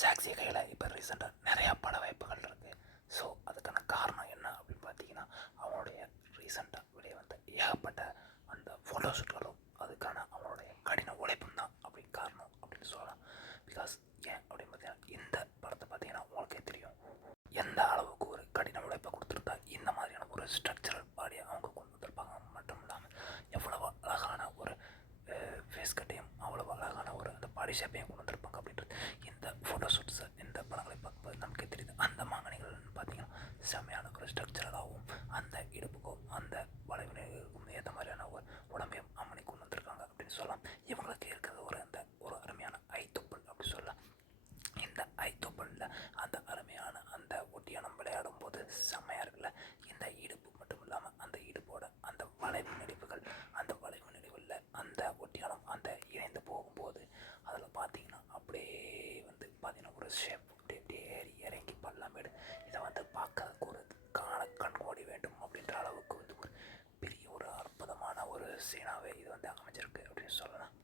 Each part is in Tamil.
சாக்ஷி கையில் இப்போ ரீசெண்டாக நிறையா பட வாய்ப்புகள் இருக்குது. ஸோ அதுக்கான காரணம் என்ன அப்படின்னு பார்த்தீங்கன்னா, அவனுடைய ரீசெண்டாக வெளியே வந்த ஏகப்பட்ட அந்த ஃபோட்டோஷூட்களும் அதுக்கான அவனுடைய கடின உழைப்பும் தான் அப்படி காரணம் அப்படின்னு சொல்லலாம். பிகாஸ் ஏன் அப்படின்னு பார்த்தீங்கன்னா, இந்த படத்தை பார்த்தீங்கன்னா உங்களுக்கே தெரியும் எந்த அளவுக்கு ஒரு கடின உழைப்பை கொடுத்துருந்தா இந்த மாதிரியான ஒரு ஸ்ட்ரக்சரல் பாடியை அவங்க கொண்டு வந்திருப்பாங்க. மட்டும் இல்லாமல் எவ்வளவு அழகான ஒரு ஃபேஸ் கட்டையும் அவ்வளவு அழகான ஒரு அந்த பாடி ஷேப்பையும் கொண்டு வந்திருப்பாங்க அப்படின்றது இந்த ஃபோட்டோஷூட்ஸை இந்த படங்களை பார்க்கும்போது நமக்கு தெரியுது. அந்த மாங்கனிகள்னு பார்த்தீங்கன்னா செம்மையான ஒரு ஸ்ட்ரக்சரலாகவும் அந்த இடுப்புக்கும் அந்த வளைவினைக்கும் ஏற்ற மாதிரியான ஒரு உடம்பையும் அம்மனை கொண்டு வந்திருக்காங்க அப்படின்னு சொல்லலாம். இவங்களுக்கு இருக்கிறது ஒரு அருமையான ஐத்தொப்பல் அப்படி சொல்லலாம். இந்த ஐத்தொப்பலில் அந்த அருமையான அந்த ஒட்டியானம் விளையாடும் போது செம்மையாக இருக்குல்ல. இந்த இடுப்பு மட்டும் இல்லாமல் அந்த இடுப்போட அந்த வளைவு நெடிவுகள், அந்த வளைவு நெடிவுகளில் அந்த ஒட்டியானம் அந்த இணைந்து போகும்போது அதில் பார்த்தீங்கன்னா அப்படியே வந்து பார்த்தீங்கன்னா ஒரு ஷேப் அப்படியே ஏறி இறங்கி பள்ளமேடு. இதை வந்து பார்க்கறதுக்கு ஒரு கண்கோடி வேண்டும் அப்படின்ற அளவுக்கு வந்து ஒரு பெரிய ஒரு அற்புதமான ஒரு சீனாவே இது வந்து அமைஞ்சிருக்கு அப்படின்னு சொல்லலாம்.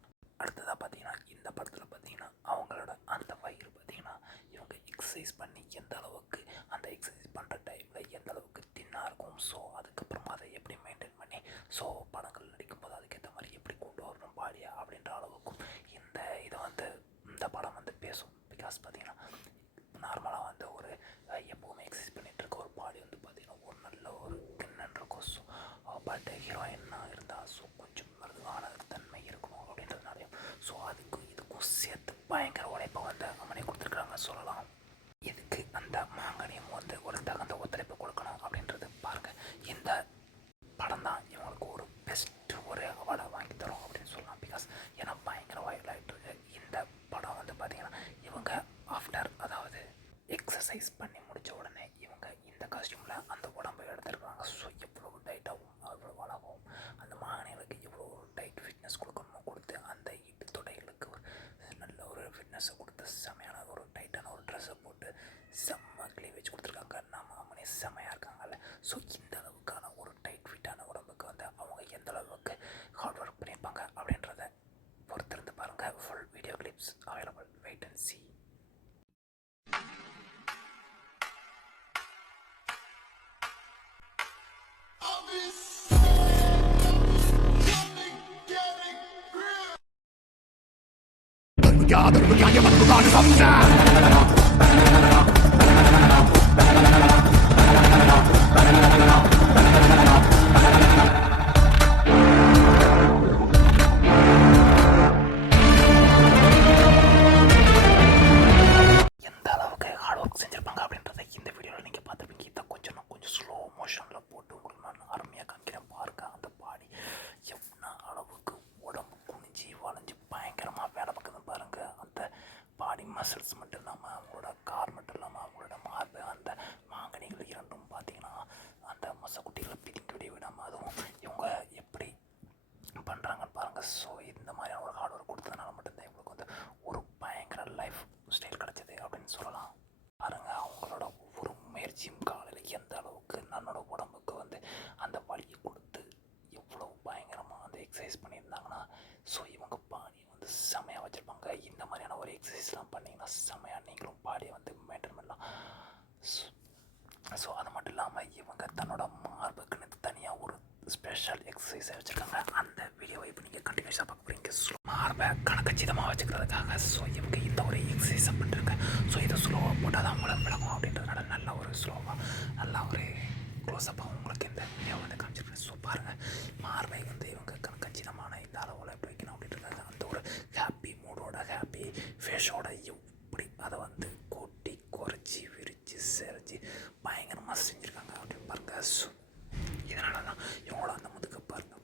அடுத்ததாக பார்த்தீங்கன்னா இந்த படத்தில் பார்த்தீங்கன்னா அவங்களோட அந்த வயிறு பார்த்தீங்கன்னா இவங்க எக்ஸசைஸ் பண்ணி எந்த அளவுக்கு அந்த எக்ஸசைஸ் பண்ணுற டைமில் எந்த அளவுக்கு தின்னாக இருக்கும். ஸோ அதுக்கப்புறமா அதை எப்படி மெயின்டைன் பண்ணி ஸோ படங்கள் நடிக்கும்போது அதுக்கேற்ற மாதிரி எப்படி கொண்டு வரணும் பாடியா அப்படின்ற அளவுக்கும் இந்த இதை வந்து இந்த படம் வந்து பேசும். பிகாஸ் பார்த்தீங்கன்னா நார்மலாக வந்து ஒரு எப்போவுமே எக்ஸசைஸ் பண்ணிகிட்டு இருக்க ஒரு பாடி வந்து பார்த்தீங்கன்னா ஒரு நல்ல ஒரு கிண்ணன் இருக்கும். ஸோ பட் ஹீரோயின்னாக இருந்தால் ஸோ கொஞ்சம் மருதுவான தன்மை இருக்கணும் அப்படின்றதுனாலையும் ஸோ அதுக்கும் இதுக்கும் சேர்த்து பயங்கர உழைப்பை வந்து அம்மனை கொடுத்துருக்குறாங்க சொல்லலாம். இதுக்கு அந்த மாங்கனியும் வந்து ஒரு தகுந்த ஒத்துழைப்பு கொடுக்கணும் அப்படின்றது பாருங்கள். இந்த படம் தான் இவங்களுக்கு ஒரு பெஸ்ட்டு ஒரு அவார்டை வாங்கி தரும் அப்படின்னு சொல்லலாம். பிகாஸ் ஏன்னா பயங்கர வைரல் ஆகிட்டு இருக்கு இந்த படம் வந்து பார்த்தீங்கன்னா இவங்க ஆஃப்டர் அதாவது எக்ஸசைஸ் பண்ணி முடித்த உடனே இவங்க இந்த காஸ்டியூமில் அந்த உடம்பை எடுத்துருக்காங்க. ஸோ எவ்வளோ டைட்டாகவும் அவ்வளோ அழகாகவும் அந்த மாநிலங்களுக்கு எவ்வளோ ஒரு டைட் ஃபிட்னஸ் கொடுக்கணுமோ கொடுத்து அந்த இட்டு தொடைகளுக்கு ஒரு நல்ல ஒரு ஃபிட்னஸை கொடுத்து செம்மையான ஒரு டைட்டான ஒரு ட்ரெஸ்ஸை போட்டு செம்ம கிளீவேஜ் கொடுத்துருக்காங்க. நம்ம அம்மனே செம்மையாக இருக்காங்கல்ல. ஸோ இந்த அளவுக்கான ஒரு டைட் ஃபிட்டான உடம்புக்கு வந்து அவங்க எந்த அளவுக்கு ஹார்ட் ஒர்க் பண்ணியிருப்பாங்க அப்படின்றத பொறுத்திருந்து பாருங்கள். Full video clips available. Wait and see. எந்த அளவுக்கு ஹார்ட் ஒர்க் செஞ்சுருப்பாங்க அப்படின்றத இந்த வீடியோவில் நீங்கள் பார்த்துருப்பீங்க. இதை கொஞ்சம் ஸ்லோ மோஷனில் போட்டு உங்களுக்கு நான் அருமையாக காமிக்கிறேன் பாருங்க. அந்த பாடி எவ்வளோ அளவுக்கு உடம்பு குனிஞ்சி வளைஞ்சி பயங்கரமாக வேலை பார்க்குது பாருங்கள். அந்த பாடி மசில்ஸ் மட்டும் இல்லாமல் அவங்களோட கால் மட்டும் இல்லாமல் அவங்களோட மார்பு அந்த மாங்கனிகள் இரண்டும் பார்த்தீங்கன்னா அந்த மசக்குட்டிகளை பிடிக்க விட விடாமல் அதுவும் இவங்க எப்படி பண்ணுறாங்கன்னு பாருங்கள். ஸோ இந்த மாதிரியான ஒரு ஹார்ட் ஒர்க் கொடுத்ததுனால மட்டும்தான் இவங்களுக்கு வந்து ஒரு பயங்கர லைஃப் ஸ்டைல் கிடச்சிது அப்படின்னு சொல்லலாம். பாருங்கள் அவங்களோட ஒவ்வொரு முயற்சியும் காலையில் எந்த அளவுக்கு நன்னோட உடம்புக்கு வந்து அந்த வலியை கொடுத்து எவ்வளோ பயங்கரமாக அந்த எக்ஸசைஸ் பண்ணியிருந்தாங்கன்னா ஸோ இவங்க பாடியை வந்து செமையாக வச்சுருப்பாங்க. இந்த மாதிரியான ஒரு எக்ஸசைஸ்லாம் பண்ணிங்கன்னா செமையாக நீங்களும் பாடியை வந்து மெயின்டைன் பண்ணலாம். ஸோ அது மட்டும் இல்லாமல் இவங்க தன்னோட மார்புக்குன்னு தனியாக ஒரு ஸ்பெஷல் எக்ஸசைஸை வச்சுருக்காங்க. அந்த வீடியோவை இப்போ நீங்கள் கண்டினியூஸாக பார்க்க போகிறீங்க. ஸோ மார்பை கணக்கச்சிதமாக வச்சுக்கிறதுக்காக ஸோ இவங்க இந்த ஒரு எக்ஸசைஸை பண்ணுறாங்க. ஸோ இதை ஸ்லோவாக போட்டால் தான் அவங்கள விளக்கும் அப்படின்றதுனால நல்ல ஒரு ஸ்லோவாக நல்லா ஒரு க்ளோஸ்அப்பாக உங்களுக்கு இந்த வீடியோ வந்து காமிச்சிருக்கேன். ஸோ பாருங்கள் மார்பை வந்து இவங்க கணக்கச்சிதமான இந்த அளவில் எப்படி வைக்கணும் அப்படின்றத அந்த ஒரு ஹாப்பி மூடோட ஹாப்பி ஃபேஷோட எப்படி அதை வந்து கூட்டி குறைச்சி விரித்து செரிச்சு பயங்கரமாக செஞ்சுருக்காங்க அப்படின்னு பாருங்கள். ஸோ இதனால தான் இவங்களோட அந்த முதுக பாருங்கள்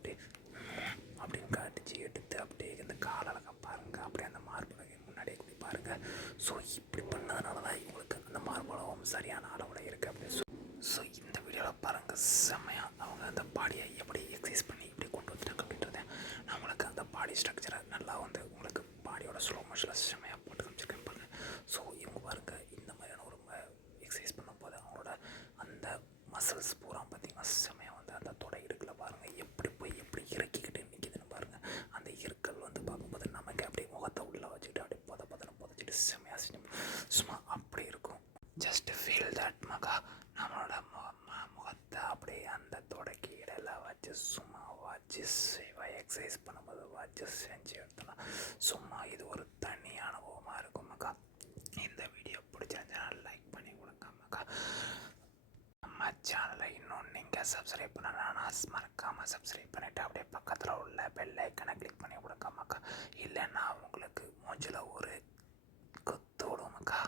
அப்படின்னு காட்டிச்சு எடுத்து அப்படியே இந்த காலழக பாருங்கள் அப்படியே அந்த மார்பலகை முன்னாடியே கூடி பாருங்கள். ஸோ இப்படி பண்ணதுனால தான் இவங்களுக்கு அந்த மார்பளவும் சரியான அளவில் இருக்குது அப்படின்னு ஸோ இந்த வீடியோவில் பாருங்கள் செம்மையாக அவங்க அந்த பாடியை எப்படி எக்ஸசைஸ் பண்ணி இப்படி கொண்டு வந்துட்டாங்க அப்படின்றத நான் உங்களுக்கு அந்த பாடி ஸ்ட்ரக்சரை நல்லா வந்து உங்களுக்கு பாடியோட ஸ்லோ மோஷனில் செம்மையாக போட்டு காமிச்சிருக்கேன் பாருங்கள். ஸோ இவங்க பாருங்கள் இந்த மாதிரியான ஒரு எக்ஸசைஸ் பண்ணும்போது அவங்களோட அந்த மசில்ஸ் பூரா பார்த்திங்கன்னா செம்மையாக வந்து அந்த தொடை இருக்குல்ல பாருங்கள் எப்படி போய் எப்படி இறக்கிக்கிட்டு நிற்கிதுன்னு பாருங்கள். அந்த இருக்கல் வந்து பார்க்கும்போது நமக்கு அப்படியே முகத்தை உள்ளே வச்சுக்கிட்டு அப்படியே புதைச்சிட்டு செம்மையாக செஞ்சு மக்கா நம்மளோட முகத்தை அப்படியே அந்த தொடக்கி இடையில வச்சு சும்மா வச்சு எக்ஸசைஸ் பண்ணும்போது வச்சு செஞ்சு எடுத்தோம்னா சும்மா இது ஒரு தனி அனுபவமாக இருக்கும் மக்கா. இந்த வீடியோ பிடிச்சிருந்தா லைக் பண்ணி கொடுங்க மக்கா. நம்ம சேனலை இன்னும் நீங்கள் சப்ஸ்கிரைப் பண்ணலன்னா மறக்காமல் சப்ஸ்கிரைப் பண்ணிவிட்டு அப்படியே பக்கத்தில் உள்ள பெல் ஐக்கனை கிளிக் பண்ணி கொடுங்க மக்கா. இல்லைன்னா உங்களுக்கு மூஞ்சில் ஒரு குத்து விடும் மக்கா.